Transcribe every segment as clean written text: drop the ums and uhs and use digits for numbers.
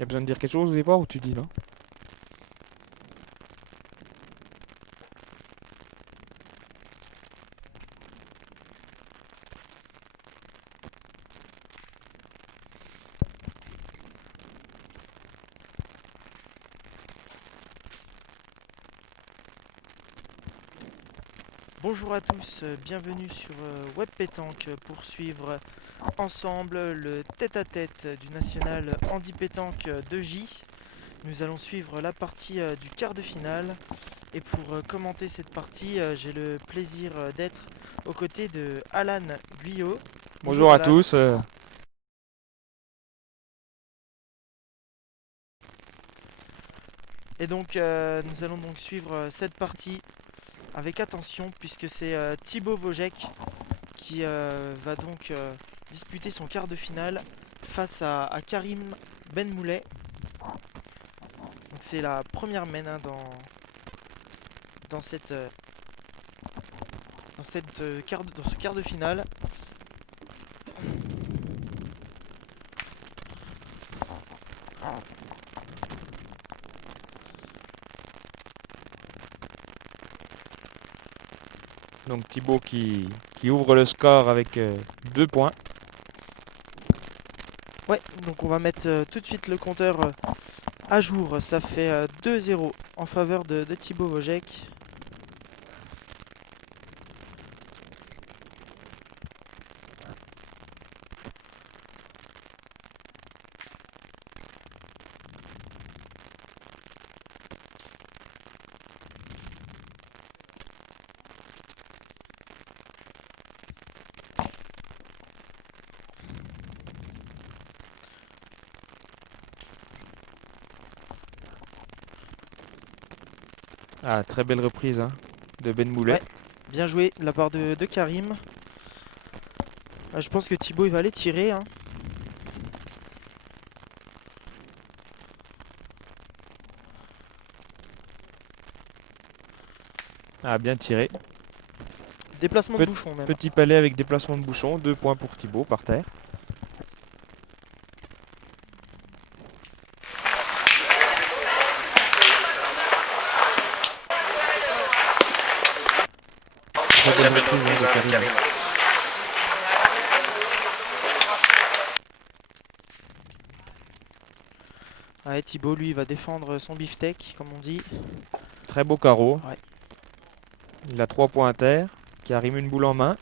Y a besoin de dire quelque chose au départ ou tu dis non? Bonjour à tous, bienvenue sur Web Pétanque pour suivre ensemble le tête-à-tête du national Handi Pétanque 2J. Nous allons suivre la partie du quart de finale et pour commenter cette partie, j'ai le plaisir d'être aux côtés de Alan Guyot. Bonjour Bonjour à Alan. tous. Et donc nous allons donc suivre cette partie avec attention puisque c'est Thibaut Wojek qui va donc disputer son quart de finale face à Karim Benmoulet. Donc c'est la première main hein, dans ce quart de finale. Donc Thibaut qui ouvre le score avec 2 points. Ouais, donc on va mettre tout de suite le compteur à jour. Ça fait 2-0 en faveur de Thibaut Wojek. Ah, très belle reprise hein, de Ben Moulet. Ouais, bien joué de la part de Karim. Je pense que Thibaut il va aller tirer. Hein. Ah, bien tiré. Déplacement de bouchon même. Petit palais avec déplacement de bouchon. 2 points pour Thibaut par terre. Très belle reprise hein, de Karim. Ouais, Thibaut lui il va défendre son beefsteak comme on dit. Très beau carreau. Ouais. Il a 3 points à terre. Karim une boule en main.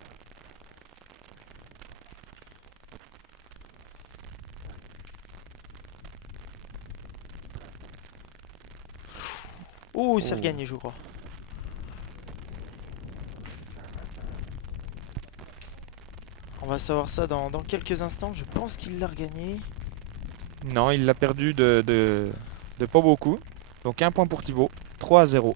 Ouh, c'est Oh. regagné je crois. On va savoir ça dans quelques instants. Je pense qu'il l'a regagné. Non, il l'a perdu de pas beaucoup. Donc 1 point pour Thibaut. 3-0.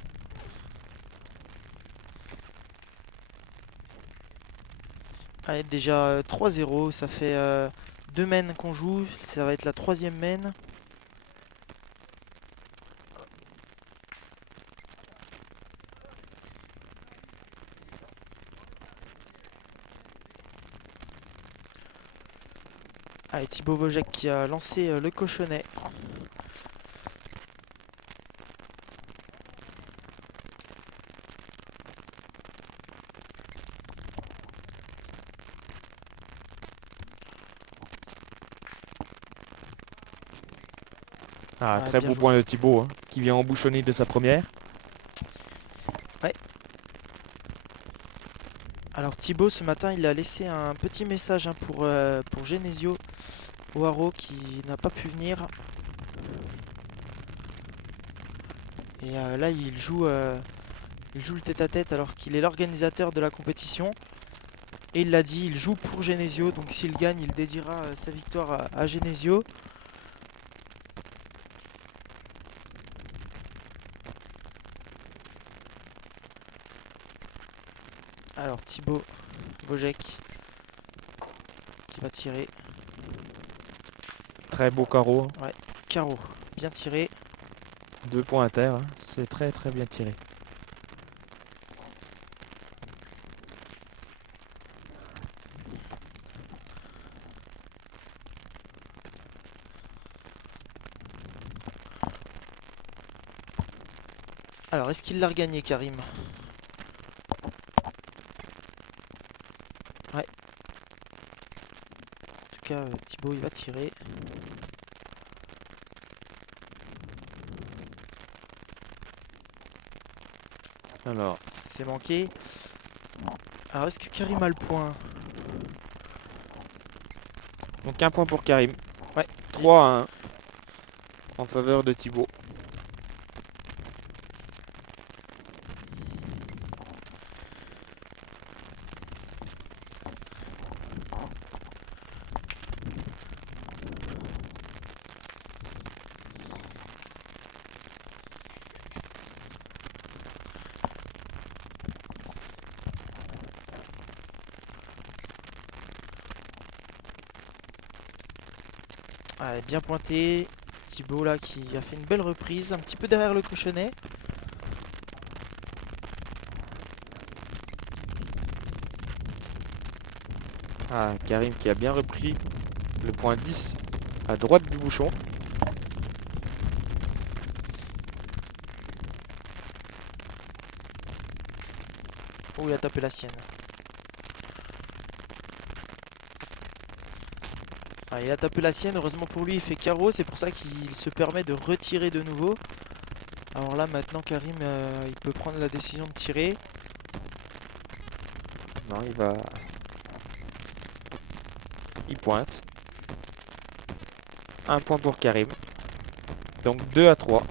Allez, déjà 3-0. Ça fait 2 mains qu'on joue. Ça va être la troisième main. Allez, Thibaut Wojek qui a lancé le cochonnet. Ah, Ah, très bien beau joué. point de Thibaut hein, qui vient embouchonner de sa première. Ouais. Alors Thibaut ce matin il a laissé un petit message hein, pour Genesio Oaro qui n'a pas pu venir. Et là il joue le tête-à-tête alors qu'il est l'organisateur de la compétition. Et il l'a dit, il joue pour Genesio, donc s'il gagne, il dédiera sa victoire à Genesio. Alors Thibaut Wojek qui va tirer. Très beau carreau. Ouais, carreau, bien tiré. 2 points à terre. Hein. C'est très très bien tiré. Alors, est-ce qu'il l'a regagné, Karim? Ouais. En tout cas, Thibaut, il va tirer. Alors, C'est manqué. Alors, est-ce que Karim a le point? donc un point pour Karim. Ouais. 3-1 en faveur de Thibaut. Ouais, bien pointé. Thibaut là qui a fait une belle reprise, un petit peu derrière le cochonnet. Ah, Karim qui a bien repris le point 10 à droite du bouchon. Oh, il a tapé la sienne. Ah, il a tapé la sienne, heureusement pour lui il fait carreau, c'est pour ça qu'il se permet de retirer de nouveau. Alors là maintenant Karim il peut prendre la décision de tirer. Non, il pointe. Un point pour Karim. Donc 2-3.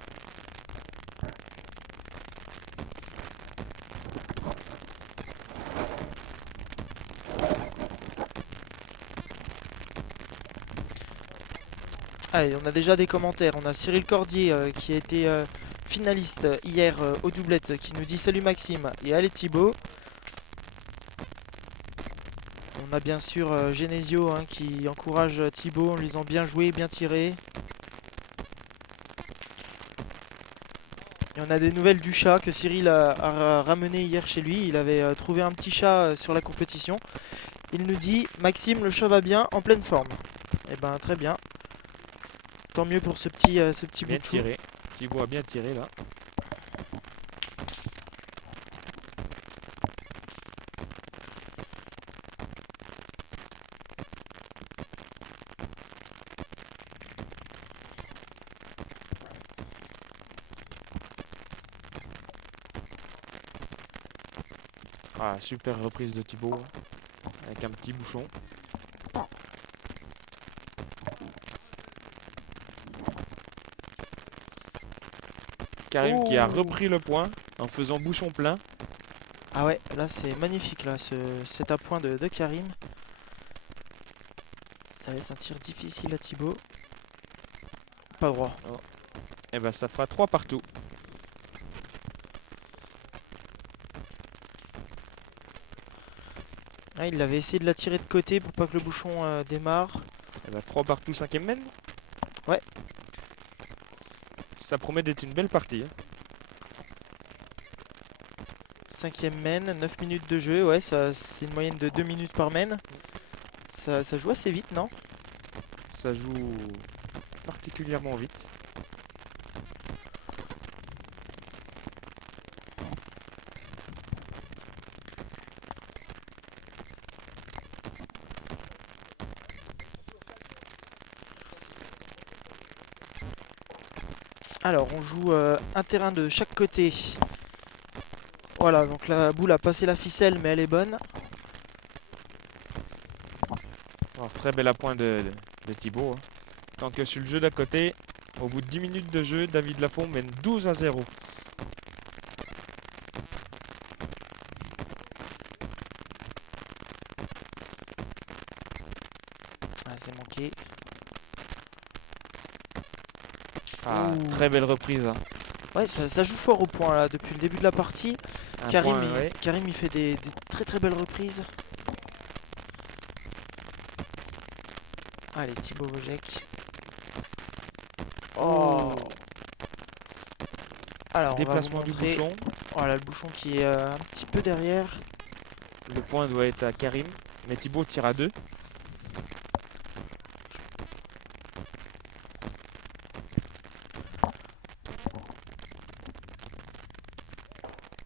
Allez, on a déjà des commentaires. On a Cyril Cordier qui a été finaliste hier aux doublettes qui nous dit salut Maxime et allez Thibaut. On a bien sûr Genesio hein, qui encourage Thibaut en lui disant bien joué, bien tiré. Et on a des nouvelles du chat que Cyril a ramené hier chez lui. Il avait trouvé un petit chat sur la compétition. Il nous dit Maxime, le chat va bien, en pleine forme. Eh ben très bien. Tant mieux pour ce petit bout Bien de chou. tiré. Thibaut a bien tiré là. Ah, super reprise de Thibaut. Avec un petit bouchon. Karim qui a Oh. repris le point en faisant bouchon plein. Ah ouais, là c'est magnifique là, cet appoint de Karim. Ça laisse un tir difficile à Thibaut. Pas droit. Et ben ça fera 3 partout. Ah, il avait essayé de la tirer de côté pour pas que le bouchon démarre. Et ben 3 partout, 5ème mène. Ouais. Ça promet d'être une belle partie. Hein. 5ème mène, 9 minutes de jeu, ouais, ça c'est une moyenne de 2 minutes par mène. Ça joue assez vite, non? Ça joue particulièrement vite. Alors on joue un terrain de chaque côté. Voilà, donc la boule a passé la ficelle mais elle est bonne. Alors, très bel appoint de Thibaut. Hein. Tant que sur le jeu d'à côté, au bout de 10 minutes de jeu, David Lafont mène 12-0. Ah, c'est manqué. Ah, Ouh. très belle reprise. Hein. Ouais, ça joue fort au point là, depuis le début de la partie. Un Karim, point, ouais. Karim il fait des très très belles reprises. Allez, Thibaut Wojek. Oh. Alors, on va vous Déplacement du montrer. bouchon. Voilà, le bouchon qui est un petit peu derrière. Le point doit être à Karim. Mais Thibaut tire à 2.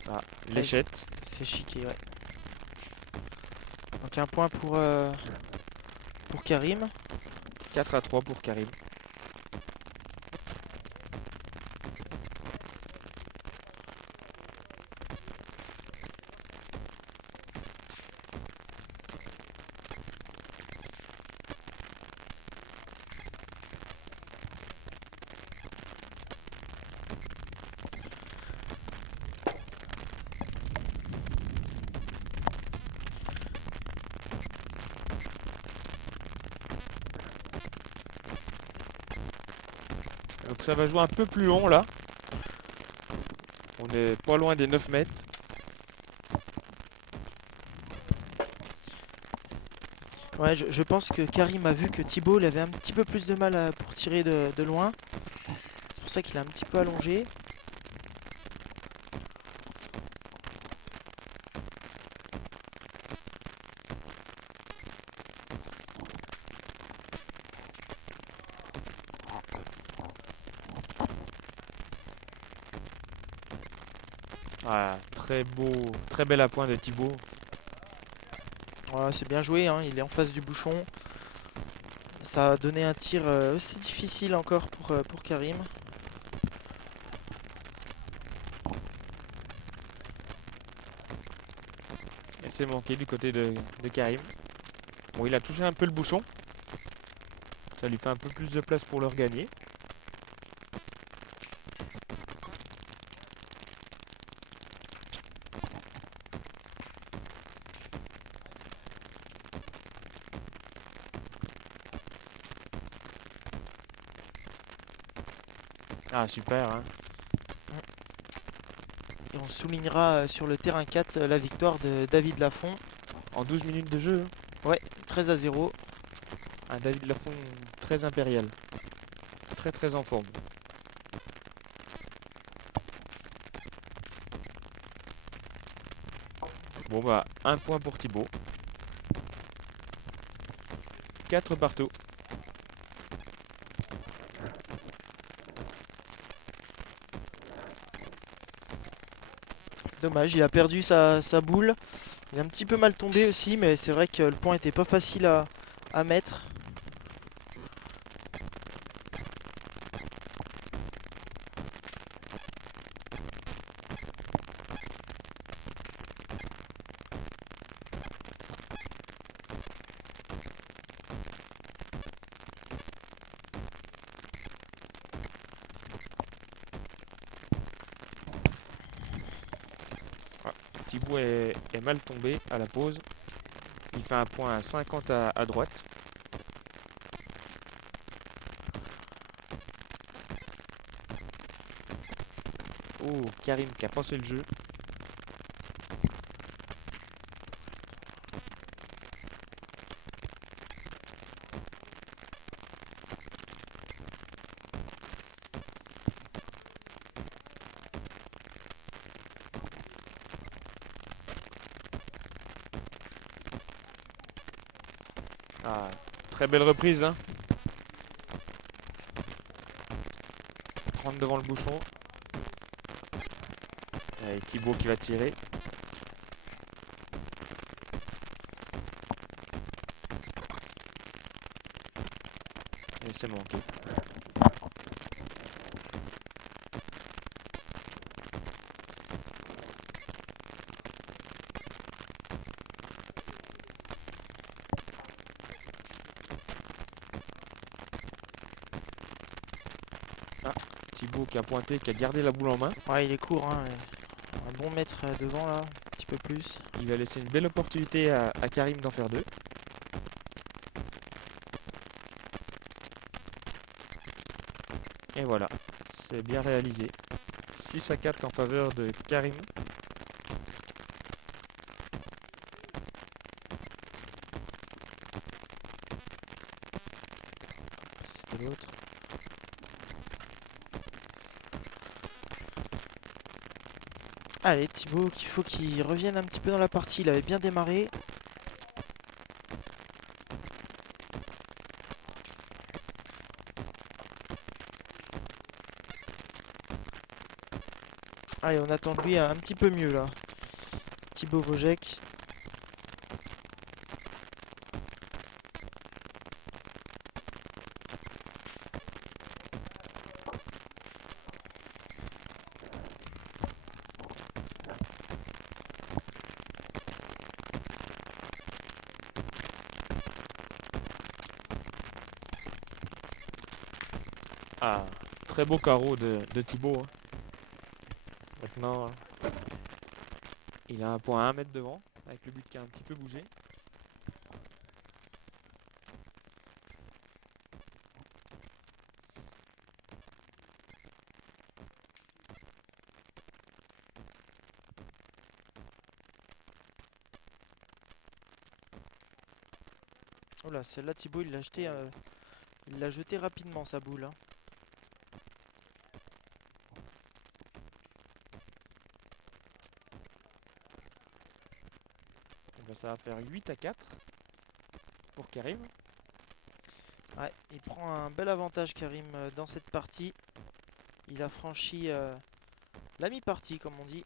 Ah, l'échette. C'est chiqué, ouais. Donc un point pour Karim. 4-3 pour Karim. Donc ça va jouer un peu plus long là. On est pas loin des 9 mètres. Ouais, je pense que Karim a vu que Thibaut il avait un petit peu plus de mal pour tirer de loin. C'est pour ça qu'il a un petit peu allongé. Ah, très beau, très bel appoint de Thibaut. Ouais, c'est bien joué, hein, il est en face du bouchon. Ça a donné un tir aussi difficile encore pour Karim. Et c'est manqué du côté de Karim. Bon, il a touché un peu le bouchon. Ça lui fait un peu plus de place pour le regagner. Ah, super, hein. Et on soulignera sur le terrain 4 la victoire de David Lafont. En 12 minutes de jeu, hein. Ouais, 13-0. Un David Lafont très impérial. Très très en forme. Bon bah, un point pour Thibaut. 4 partout. Dommage, il a perdu sa boule. Il est un petit peu mal tombé aussi, mais c'est vrai que le point était pas facile à mettre. Thibaut est mal tombé à la pause. Il fait un point à 50 à droite. Oh, Karim qui a pensé le jeu. Ah, très belle reprise, hein. Rentre devant le bouchon. Et Thibaut qui va tirer. Et c'est manqué. Ah, Thibaut qui a pointé, qui a gardé la boule en main. Ouais, il est court, hein. Un bon mètre devant là, un petit peu plus. Il va laisser une belle opportunité à Karim d'en faire deux. Et voilà, c'est bien réalisé. 6-4 en faveur de Karim. C'était l'autre. Allez, Thibaut, qu'il faut qu'il revienne un petit peu dans la partie. Il avait bien démarré. Allez, on attend de lui un petit peu mieux là. Thibaut Vojek. Ah, très beau carreau de Thibaut, hein. Maintenant, il a un point à 1 mètre devant, avec le but qui a un petit peu bougé. Oh là, celle-là, Thibaut, il l'a jeté rapidement sa boule, hein. Et ben, ça va faire 8-4 pour Karim. Ouais, il prend un bel avantage Karim dans cette partie. Il a franchi la mi-partie comme on dit.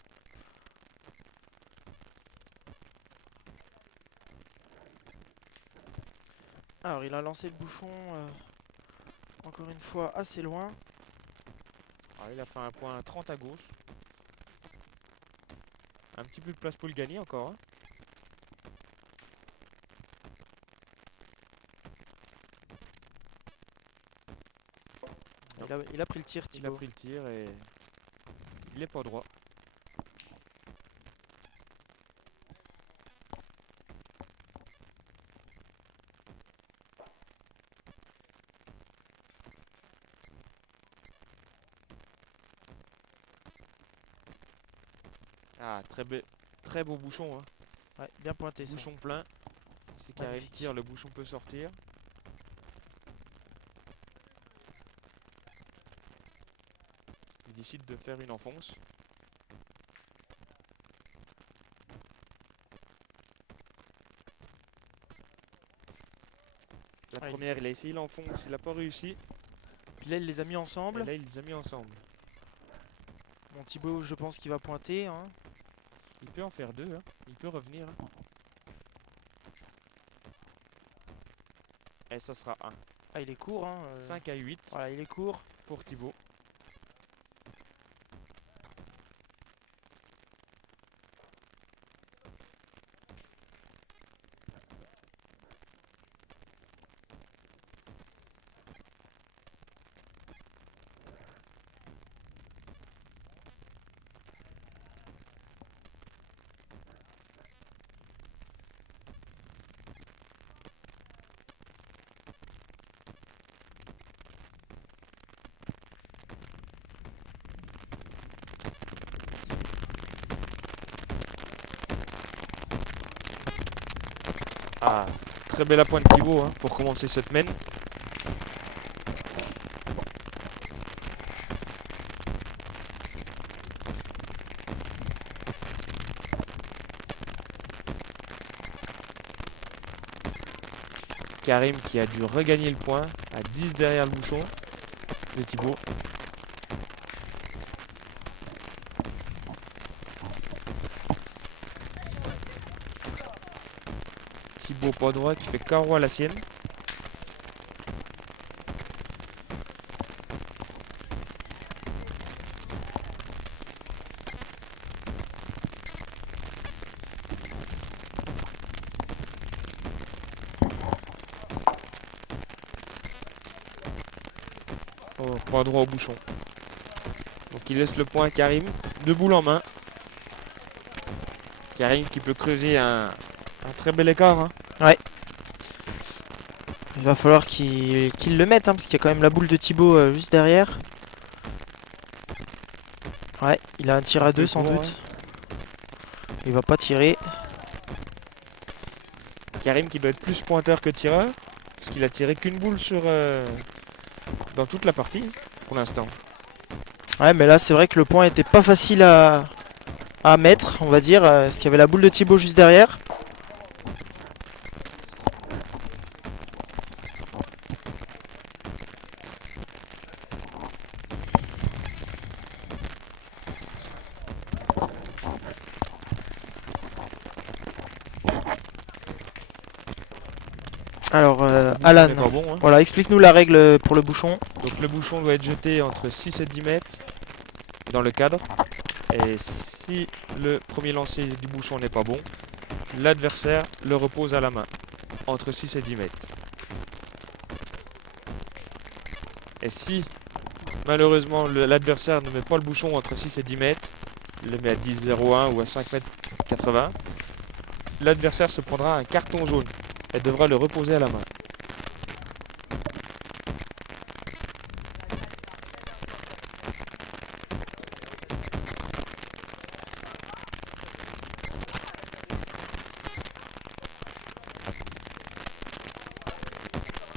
Alors il a lancé le bouchon encore une fois assez loin. Alors, il a fait un point 30 à gauche. Un petit peu de place pour le gagner encore, hein. Il a pris le tir Il a Thibaut. pris le tir et il est pas droit. Ah, très beau bouchon, hein. Ouais, bien pointé ça. Bouchon plein. Si Karim Magnifique. tire, le bouchon peut sortir. Il décide de faire une enfonce. La Ouais, première, il a essayé l'enfonce, il n'a pas réussi. Puis là il les a mis ensemble. Et là, il les a mis ensemble. Bon Thibaut je pense qu'il va pointer, hein. Il peut en faire deux, hein. Il peut revenir, hein. Et ça sera 1. Ah il est court, hein. 5-8 Voilà, il est court. pour Thibaut. Ah, très belle appoint de Thibaut, hein, pour commencer cette semaine. Karim qui a dû regagner le point à 10 derrière le bouchon de Thibaut. Thibaut pas droit qui fait carreau à la sienne. Oh, pas droit au bouchon. Donc il laisse le point à Karim, 2 boules en main. Karim qui peut creuser un très bel écart, hein. Il va falloir qu'il le mette, hein, parce qu'il y a quand même la boule de Thibaut juste derrière. Ouais, il a un tir à 2 sans court, doute. Il va pas tirer. Karim qui doit être plus pointeur que tireur, parce qu'il a tiré qu'une boule dans toute la partie, pour l'instant. Ouais, mais là c'est vrai que le point était pas facile à mettre, on va dire, parce qu'il y avait la boule de Thibaut juste derrière. Alors, Le bouchon Alan, n'est pas bon, hein. voilà, explique-nous la règle pour le bouchon. Donc le bouchon doit être jeté entre 6 et 10 mètres dans le cadre. Et si le premier lancer du bouchon n'est pas bon, l'adversaire le repose à la main, entre 6 et 10 mètres. Et si malheureusement l'adversaire ne met pas le bouchon entre 6 et 10 mètres, il le met à 10,01 ou à 5 mètres 80, l'adversaire se prendra un carton jaune et devra le reposer à la main.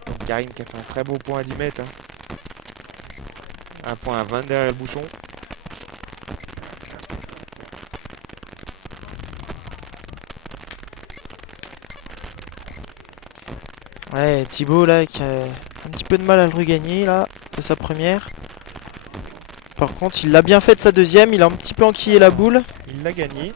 Donc Karim qui a fait un très beau point à 10 mètres, hein. Un point à 20 derrière le bouchon. Ouais, Thibaut là qui a un petit peu de mal à le regagner là, de sa première. Par contre, il l'a bien fait de sa deuxième, il a un petit peu enquillé la boule. Il l'a gagné.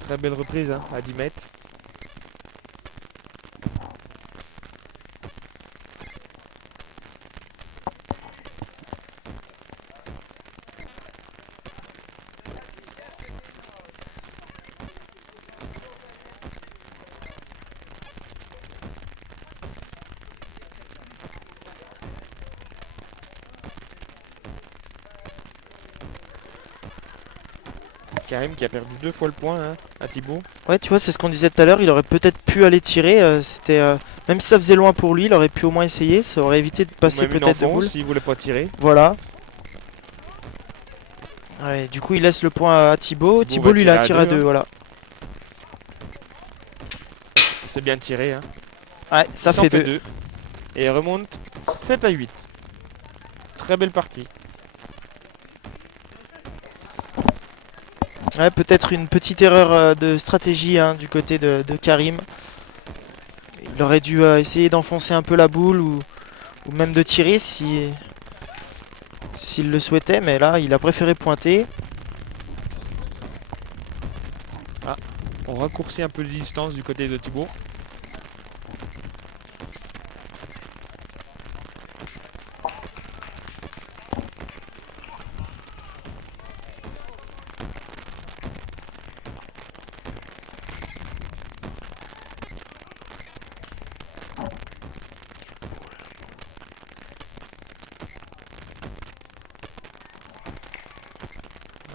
Très belle reprise, hein, à 10 mètres. Karim qui a perdu 2 fois le point, hein, à Thibaut. Ouais, tu vois, c'est ce qu'on disait tout à l'heure, il aurait peut-être pu aller tirer. Même si ça faisait loin pour lui, il aurait pu au moins essayer, ça aurait évité de passer Même une peut-être de enfonce boule. s'il voulait pas tirer. Voilà. Ouais, du coup, il laisse le point à Thibaut. Thibaut, lui, il a tiré à 2, hein. voilà. C'est bien tiré, hein. Ouais, ça Il s'en fait 2. 2. Et il remonte 7 à 8. Très belle partie. Ouais, peut-être une petite erreur de stratégie hein, du côté de Karim. Il aurait dû essayer d'enfoncer un peu la boule ou même de tirer s'il le souhaitait, mais là, il a préféré pointer. On raccourcit un peu de distance du côté de Thibaut.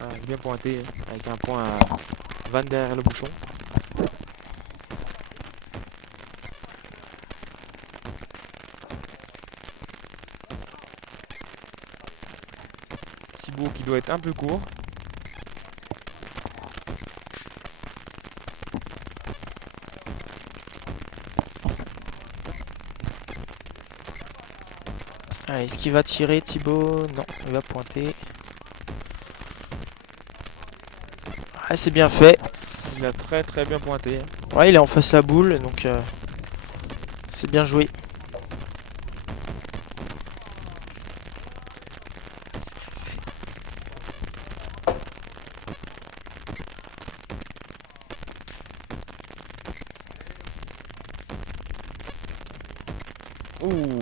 Ah, bien pointé, hein, avec un point à 20 derrière le bouchon. Thibaut qui doit être un peu court. Allez, est-ce qu'il va tirer Thibaut? Non, il va pointer. Ah, c'est bien fait. Il a très très bien pointé, hein. Ouais, il est en face à la boule, donc c'est bien joué. Ouh,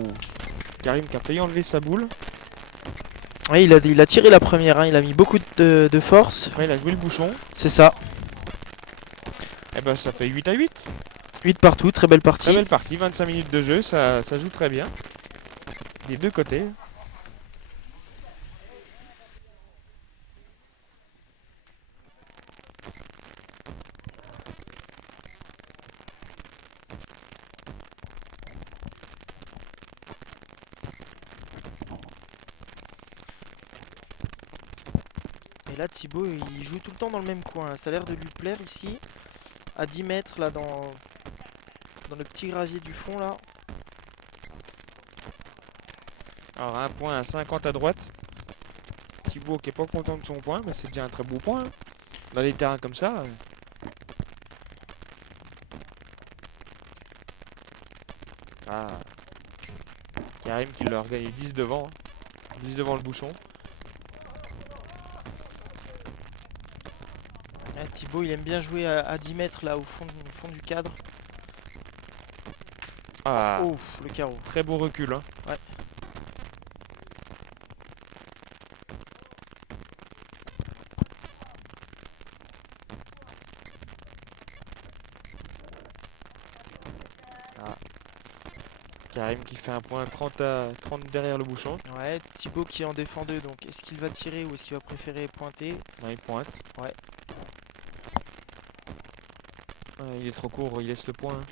Karim qui a failli enlever sa boule. Ouais, il a tiré la première, hein, il a mis beaucoup de force. Ouais, il a joué le bouchon. C'est ça. Et ben ça fait 8 à 8. 8 partout, très belle partie. Très belle partie, 25 minutes de jeu, ça joue très bien. Des deux côtés. Et là, Thibaut, il joue tout le temps dans le même coin. Ça a l'air de lui plaire ici. À 10 mètres, là, dans le petit gravier du fond, là. Alors un point à 50 à droite. Thibaut qui est pas content de son point, mais c'est déjà un très beau point, hein. Dans les terrains comme ça. Ah. Karim qui leur gagne 10 devant, hein. 10 devant le bouchon. Thibaut, il aime bien jouer à 10 mètres là au fond du cadre. Ah, Oh, le carreau. très beau recul, hein. Ouais. Ah. Karim qui fait un point 30 derrière le bouchon. Ouais, Thibaut qui en défend 2, donc est-ce qu'il va tirer ou est-ce qu'il va préférer pointer? Non, il pointe. Ouais. Il est trop court, il laisse le point, hein.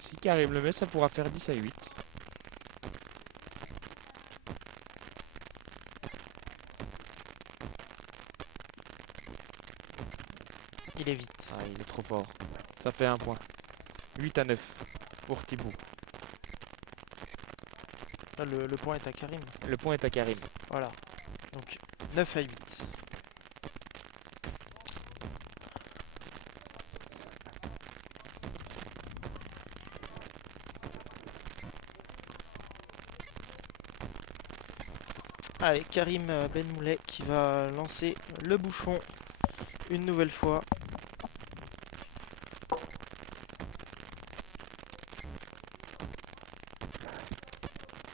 Si Karim le met, ça pourra faire 10-8. Il est vite. Ah, il est trop fort. Ça fait un point. 8-9 pour Thibaut. Là, le point est à Karim. Le point est à Karim. Voilà. Donc 9-8. Allez, Karim Benmoulet qui va lancer le bouchon une nouvelle fois.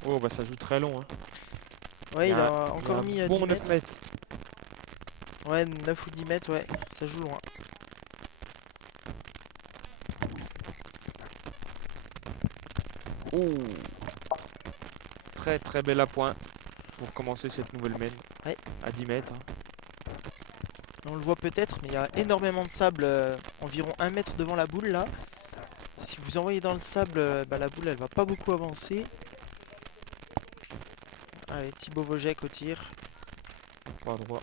Oh, bah ça joue très long, hein. Ouais, il y a a encore mis bon 10 9 mètres. mètres. Ouais, 9 ou 10 mètres, ouais, ça joue loin. Oh, très très bel appoint pour commencer cette nouvelle main. Ouais. À 10 mètres, hein. On le voit peut-être, mais il y a énormément de sable, environ 1 mètre devant la boule là. Si vous envoyez dans le sable, la boule elle va pas beaucoup avancer. Allez, Thibaut Wojek au tir. Pas droit.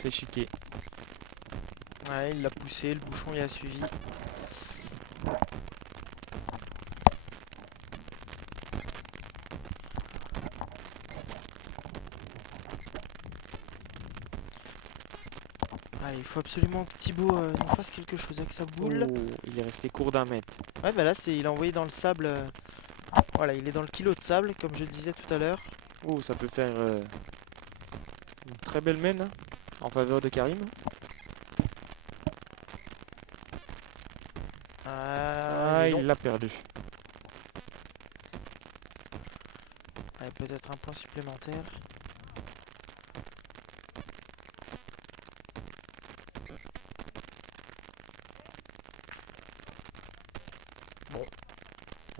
C'est chiqué. Ouais, il l'a poussé, le bouchon il a suivi. Allez, il faut absolument que Thibaut nous fasse quelque chose avec sa boule. Oh, il est resté court d'un mètre. Ouais, bah là, il a envoyé dans le sable. Voilà, il est dans le kilo de sable, comme je le disais tout à l'heure. Oh, ça peut faire une très belle main, hein, en faveur de Karim. Ah, Non. il l'a perdu. Allez, peut-être un point supplémentaire.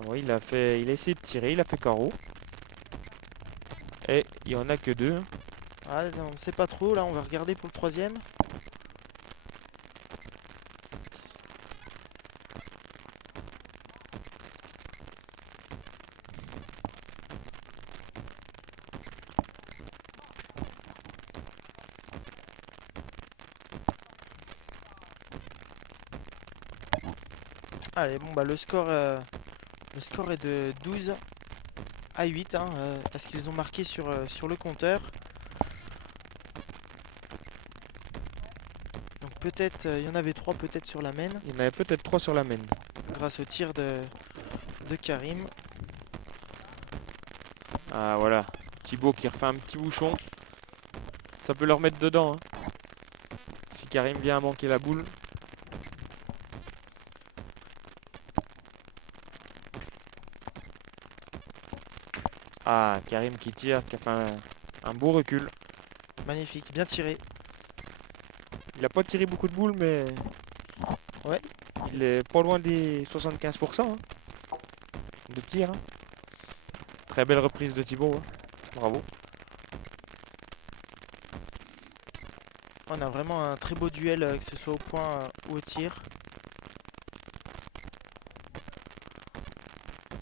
Oui, il a essayé de tirer, il a fait carreau. Et il n'y en a que 2. Ah, on ne sait pas trop, là, on va regarder pour le troisième. Allez, bon, bah le score est de 12-8, hein, parce qu'ils ont marqué sur le compteur. Donc peut-être, il y en avait 3 peut-être sur la main, Il y en avait peut-être 3 sur la main. grâce au tir de Karim. Ah voilà, Thibaut qui refait un petit bouchon. Ça peut le remettre dedans, hein. Si Karim vient à manquer la boule. Ah, Karim qui tire, qui a fait un beau recul. Magnifique, bien tiré. Il a pas tiré beaucoup de boules, mais Ouais. il est pas loin des 75% hein, de tir, hein. Très belle reprise de Thibaut, hein. Bravo. On a vraiment un très beau duel, que ce soit au point ou au tir.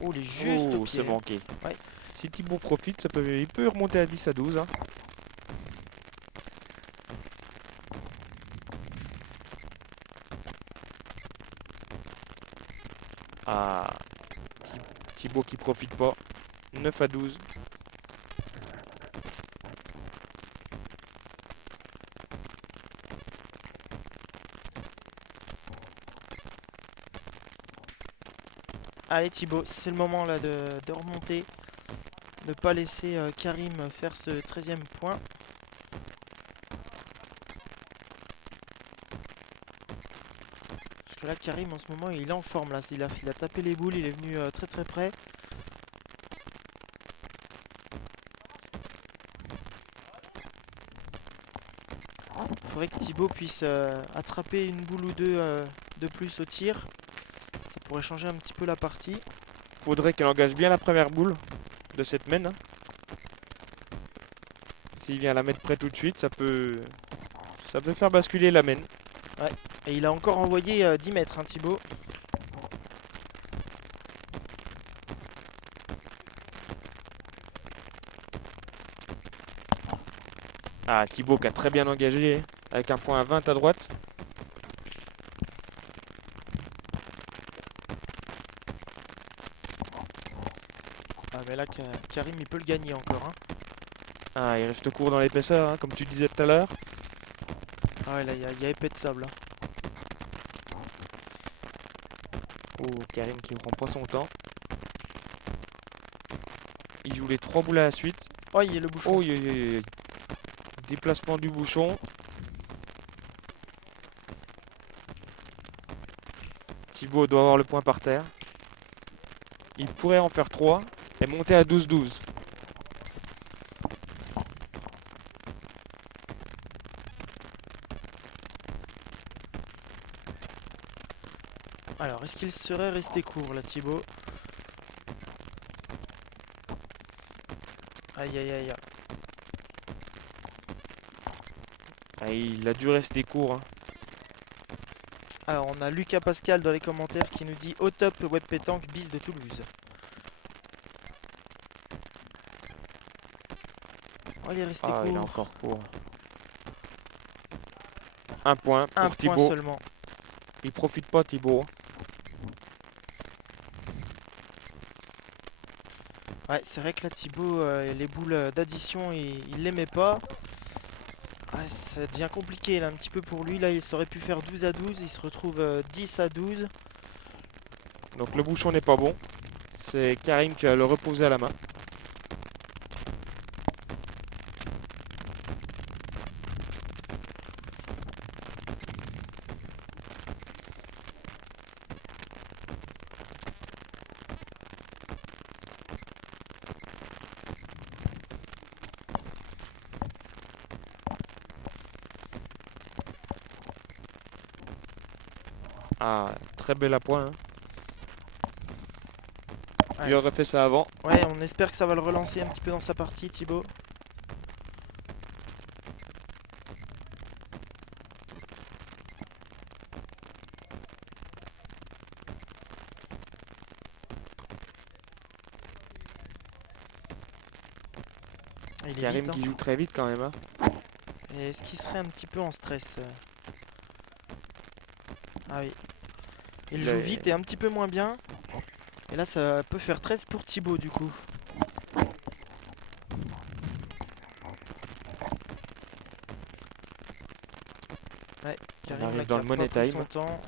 Oh, il est juste au Oh, pied. c'est manqué. Ouais. Si Thibaut profite, il peut remonter à 10-12, hein. Ah, Thibaut qui profite pas. 9 à 12. Allez Thibaut, c'est le moment là de remonter. Ne pas laisser Karim faire ce 13e point. Parce que là Karim en ce moment il est en forme là. Il a tapé les boules, il est venu très très près. Il faudrait que Thibaut puisse attraper une boule ou deux de plus au tir. Ça pourrait changer un petit peu la partie. Faudrait qu'elle engage bien la première boule de cette main. Hein. S'il vient la mettre près tout de suite, ça peut faire basculer la main. Et il a encore envoyé 10 mètres, hein, Thibaut. Ah, Thibaut qui a très bien engagé, hein, avec un point à 20 à droite. Ah mais là Karim il peut le gagner encore. Hein. Ah, il reste court dans l'épaisseur, hein, comme tu disais tout à l'heure. Ah ouais là il y a épais de sable. Hein. Oh, Karim qui ne prend pas son temps. Il joue les 3 boules à la suite. Oh il y a le bouchon. Oh, déplacement du bouchon. Thibaut doit avoir le point par terre. Il pourrait en faire 3 et monter à 12-12. Alors est-ce qu'il serait resté court là Thibaut? Aïe aïe aïe. Ah, il a dû rester court. Hein. Alors on a Lucas Pascal dans les commentaires qui nous dit au top Web Pétanque bis de Toulouse. Oh il est resté Ah, court. il est encore court. Un point pour Un point Thibaut. seulement. Il profite pas Thibaut. Ouais c'est vrai que là Thibaut les boules d'addition il les met pas. Ouais, ça devient compliqué là un petit peu pour lui. Là il aurait pu faire 12 à 12. Il se retrouve 10 à 12. Donc le bouchon n'est pas bon. C'est Karim qui va le reposer à la main. Ah, très bel appoint. Hein. Ouais, Il aurait fait ça avant. ouais, on espère que ça va le relancer un petit peu dans sa partie, Thibaut. Il est Karim vite, qui hein. joue très vite quand même. Hein. Et est-ce qu'il serait un petit peu en stress Ah oui. Il joue vite et un petit peu moins bien. Et là, ça peut faire 13 pour Thibaut du coup. Ouais, Karim arrive là, dans qui le a money pas pris time. son temps.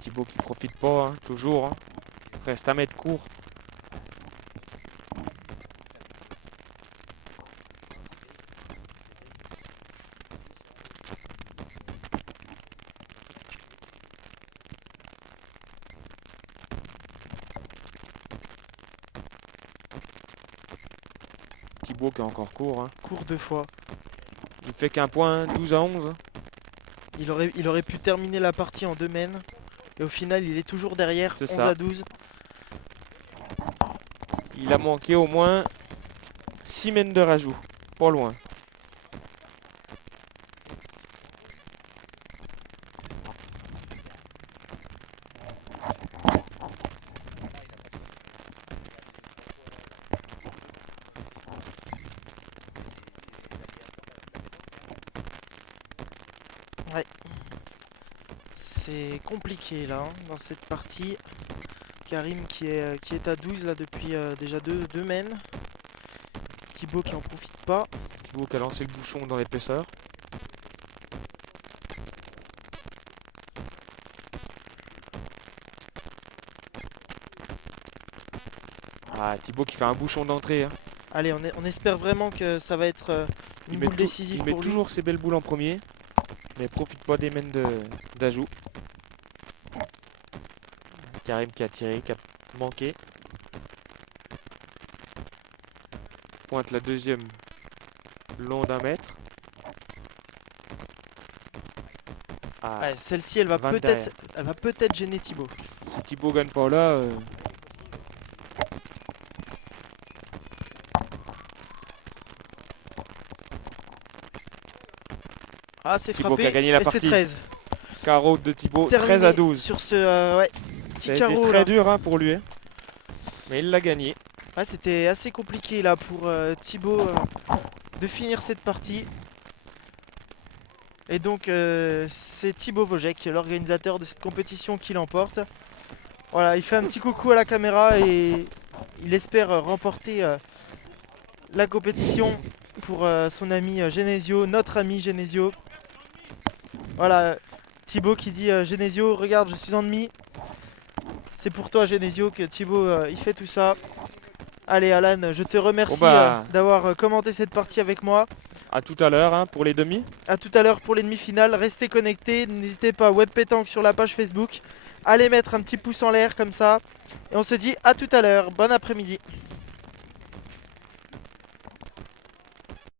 Thibaut qui profite pas, hein, toujours. Hein. Reste à mètre court. Thibaut qui est encore court. Hein. Court 2 fois. Il fait qu'un point, 12 à 11. Hein. Il aurait pu terminer la partie en 2 mènes. Et au final, il est toujours derrière, C'est 11 ça. à 12. Il a manqué au moins 6 mènes de rajout. Pas loin. C'est compliqué là, hein, dans cette partie. Karim qui est à 12 là depuis déjà deux mènes. Thibaut qui en profite pas. Thibaut qui a lancé le bouchon dans l'épaisseur. Ah, Thibaut qui fait un bouchon d'entrée. Hein. Allez, on espère vraiment que ça va être une boule décisive il met pour lui. toujours ses belles boules en premier, mais profite pas des mènes d'ajout. Karim qui a tiré, qui a manqué. Pointe la deuxième long d'1 mètre. Ah, Ouais, celle-ci, elle va 20 derrière. peut-être gêner Thibaut. Si Thibaut gagne pas là, Ah, c'est Thibaut frappé. qui a gagné la Et c'est partie. 13. carreau de Thibaut, Terminé 13 à 12. sur ce ouais, petit Ça a été carreau très là. dur hein, pour lui, hein. Mais il l'a gagné. Ouais, c'était assez compliqué là pour Thibaut de finir cette partie. Et donc c'est Thibaut Wojek, l'organisateur de cette compétition, qui l'emporte. Voilà, il fait un petit coucou à la caméra et il espère remporter la compétition pour son ami Genesio, notre ami Genesio. Voilà, Thibaut qui dit Genesio, regarde, je suis en demi. C'est pour toi Genesio que Thibaut il fait tout ça. Allez Alan, je te remercie d'avoir commenté cette partie avec moi. À tout à l'heure hein, pour les demi. A tout à l'heure pour les demi-finales. Restez connectés, n'hésitez pas, Web Pétanque sur la page Facebook. Allez mettre un petit pouce en l'air comme ça. Et on se dit à tout à l'heure. Bon après-midi.